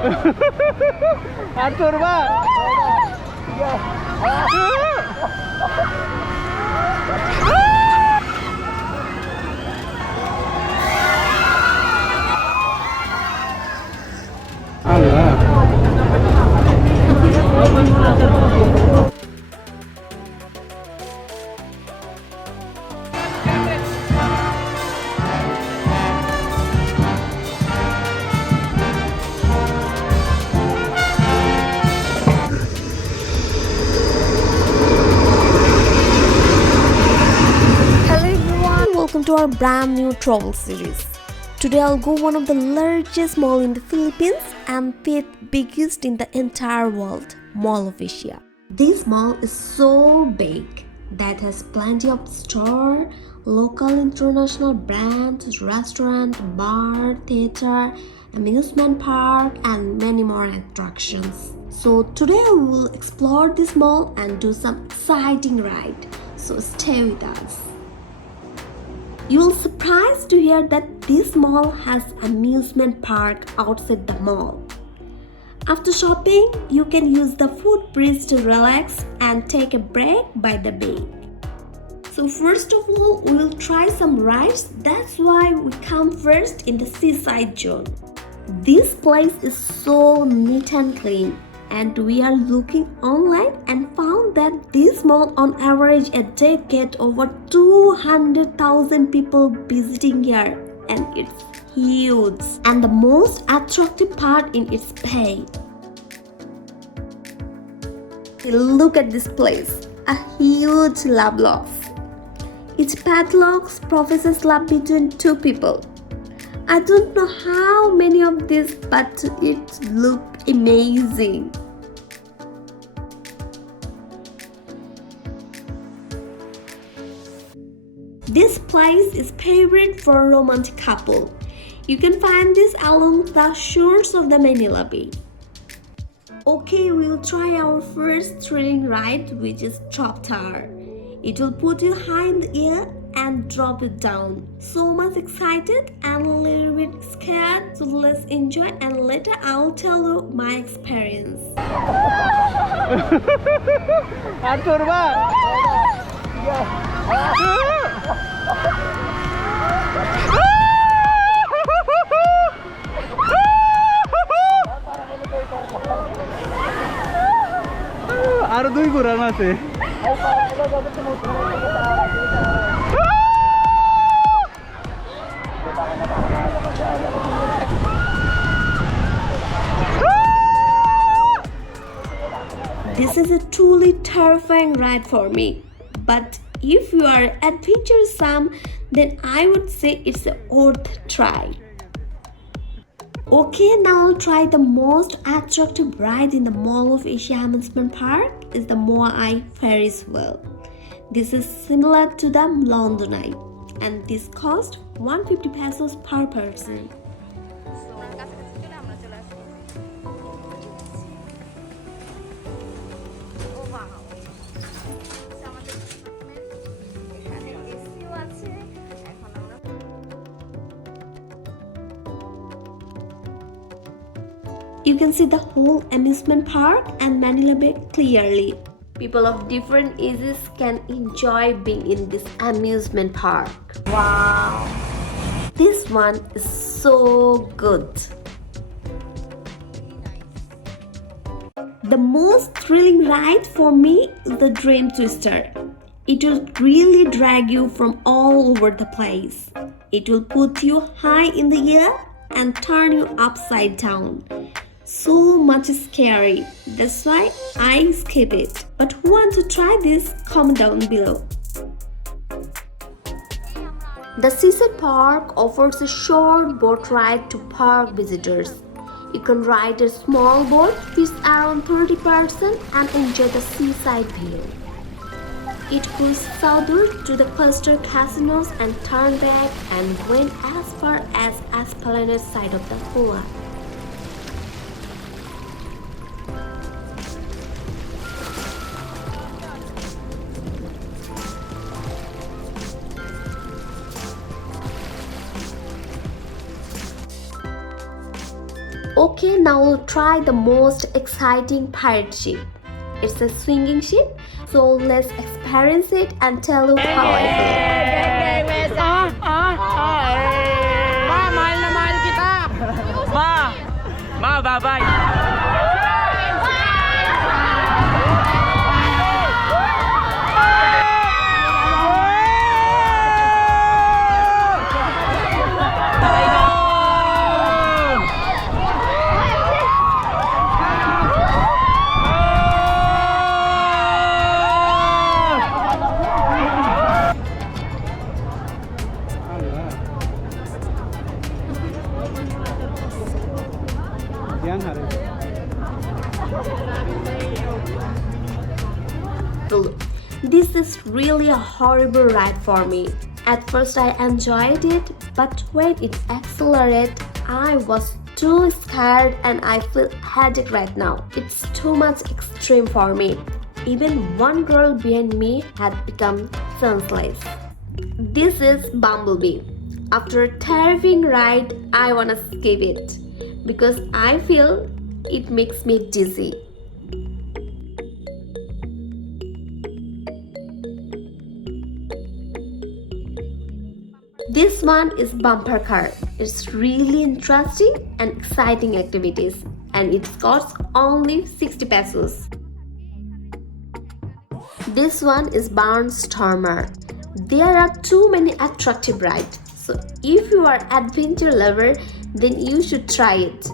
Arthur ba? Hello everyone, welcome to our brand new travel series. Today I'll go one of the largest mall in the Philippines and fifth biggest in the entire world, Mall of Asia. This mall is so big that has plenty of store, local international brands, restaurant, bar, theater, amusement park and many more attractions. So today I will explore this mall and do some exciting ride. So stay with us. You will be surprised to hear that this mall has amusement park outside the mall. After shopping, you can use the footbridge to relax and take a break by the bay. So first of all, we will try some rides. That's why we come first in the seaside zone. This place is so neat and clean. And we are looking online and found that this mall on average a day get over 200,000 people visiting here, and it's huge and the most attractive part in its bay. Look at this place, a huge love loft. Its padlocks professes love between two people. I don't know how many of these, but it looked amazing. This place is favorite for a romantic couple. You can find this along the shores of the Manila Bay. Okay, we'll try our first thrilling ride, which is drop tower. It will put you high in the air and drop it down. So much excited and a little bit scared, so let's enjoy and later I'll tell you my experience. Arthur ba? আরো দুই ঘোরানো আছে। This is a truly terrifying ride for me, but if you are adventuresome, then I would say it's worth try. Okay, now I'll try the most attractive ride in the Mall of Asia amusement park is the Moai Ferris wheel. This is similar to the London Eye and this cost 150 pesos per person. You can see the whole amusement park and Manila Bay clearly. People of different ages can enjoy being in this amusement park. Wow! This one is so good. The most thrilling ride for me is the Dream Twister. It will really drag you from all over the place. It will put you high in the air and turn you upside down. So much scary. That's why I skip it. But who want to try this? Comment down below. The Seaside Park offers a short boat ride to park visitors. You can ride a small boat, fits around 30 persons and enjoy the seaside view. It goes southward to the cluster casinos and turn back and went as far as Esplanade side of the Hula. Okay, now we'll try the most exciting pirate ship. It's a swinging ship, so let's experience it and tell you how I feel. Ma, mahal na mahal kita. Ma, bye-bye. Yan hari. This is really a horrible ride for me. At first I enjoyed it, but when it accelerated, I was too scared and I feel headache right now. It's too much extreme for me. Even one girl behind me had become senseless. This is Bumblebee. After a terrifying ride, I wanna skip it because I feel it makes me dizzy. This one is bumper car. It's really interesting and exciting activities, and it costs only 60 pesos. This one is Barnstormer. There are too many attractive rides, so if you are adventure lover, then you should try it.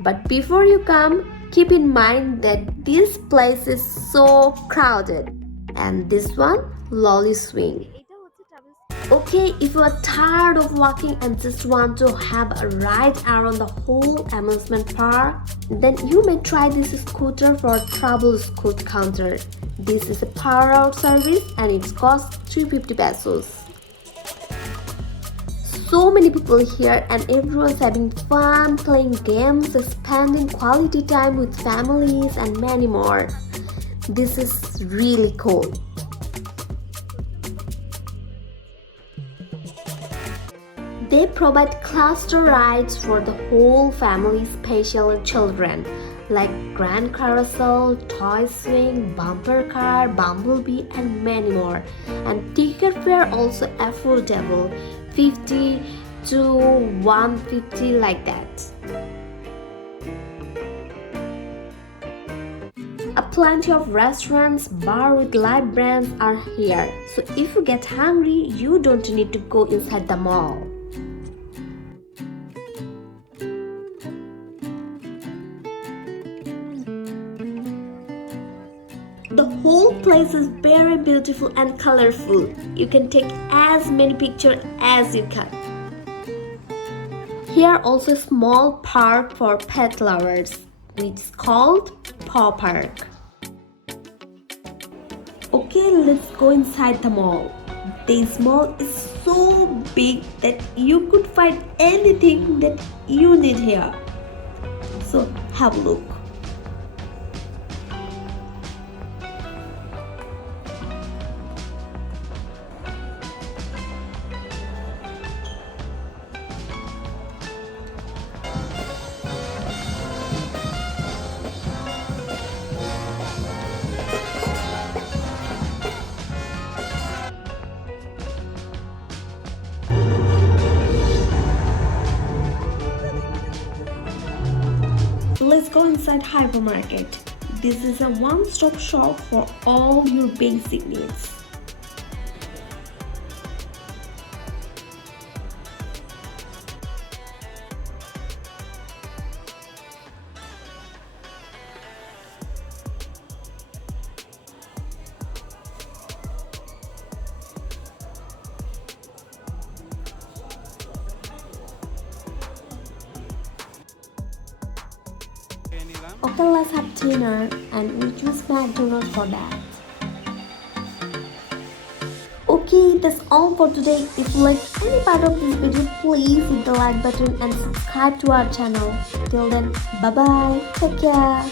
But before you come, keep in mind that this place is so crowded. And this one, Lolly Swing. Okay, if you are tired of walking and just want to have a ride around the whole amusement park, then you may try this scooter for Trouble Scoot Counter. This is a power out service and it costs 350 pesos. So many people here and everyone's having fun, playing games, spending quality time with families and many more. This is really cool. They provide cluster rides for the whole family, especially children, like Grand Carousel, Toy Swing, Bumper Car, Bumblebee, and many more. And ticket fare also affordable, 50 to 150 like that. Plenty of restaurants, bar with live brands are here. So if you get hungry, you don't need to go inside the mall. The whole place is very beautiful and colorful. You can take as many pictures as you can. Here also a small park for pet lovers, which is called Paw Park. Okay, let's go inside the mall. This mall is so big that you could find anything that you need here. So have a look. Let's go inside hypermarket. This is a one-stop shop for all your basic needs. Okay, let's have dinner and we'll choose McDonald's for that. Okay, that's all for today. If you liked any part of this video, please hit the like button and subscribe to our channel. Till then, bye bye. Take care.